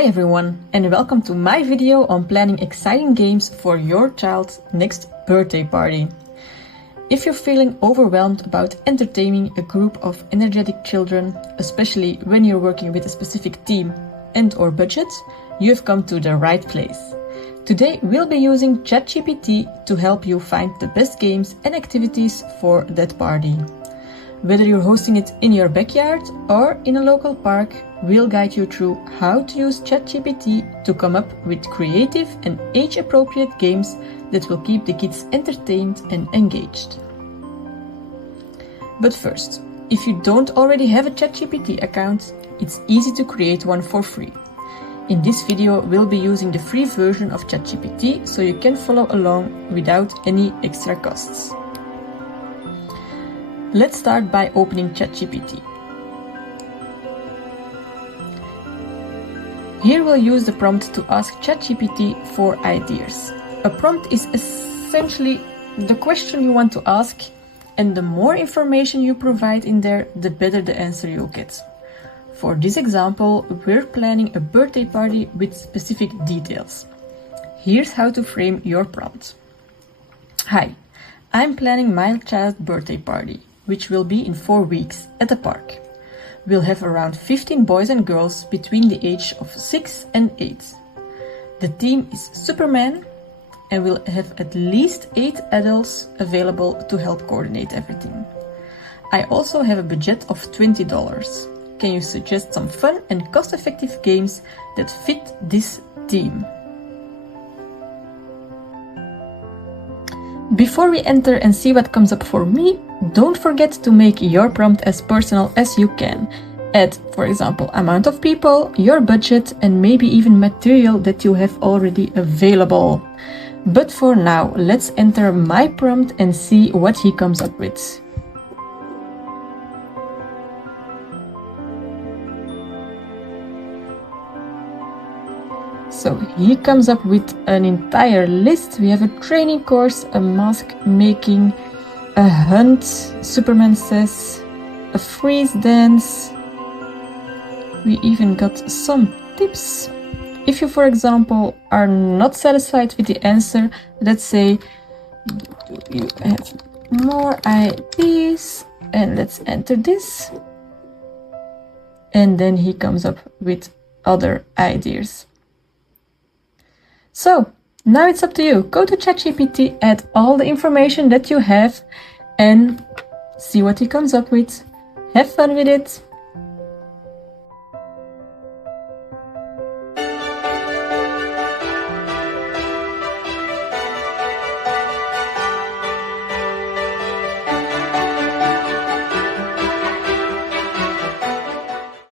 Hi everyone, and welcome to my video on planning exciting games for your child's next birthday party. If you're feeling overwhelmed about entertaining a group of energetic children, especially when you're working with a specific team and/or budget, you've come to the right place. Today we'll be using ChatGPT to help you find the best games and activities for that party. Whether you're hosting it in your backyard or in a local park, we'll guide you through how to use ChatGPT to come up with creative and age-appropriate games that will keep the kids entertained and engaged. But first, if you don't already have a ChatGPT account, it's easy to create one for free. In this video, we'll be using the free version of ChatGPT so you can follow along without any extra costs. Let's start by opening ChatGPT. Here we'll use the prompt to ask ChatGPT for ideas. A prompt is essentially the question you want to ask, and the more information you provide in there, the better the answer you'll get. For this example, we're planning a birthday party with specific details. Here's how to frame your prompt. Hi, I'm planning my child's birthday party, which will be in 4 weeks at a park. We'll have around 15 boys and girls between the age of 6 and 8. The theme is Superman, and we'll have at least 8 adults available to help coordinate everything. I also have a budget of $20. Can you suggest some fun and cost-effective games that fit this theme? Before we enter and see what comes up for me, don't forget to make your prompt as personal as you can. Add, for example, amount of people, your budget, and maybe even material that you have already available. But for now, let's enter my prompt and see what he comes up with. So he comes up with an entire list. We have a training course, a mask making, a hunt, Superman says, a freeze dance. We even got some tips. If you, for example, are not satisfied with the answer, let's say you have more ideas, and let's enter this. And then he comes up with other ideas. So, now it's up to you. Go to ChatGPT, add all the information that you have, and see what he comes up with. Have fun with it!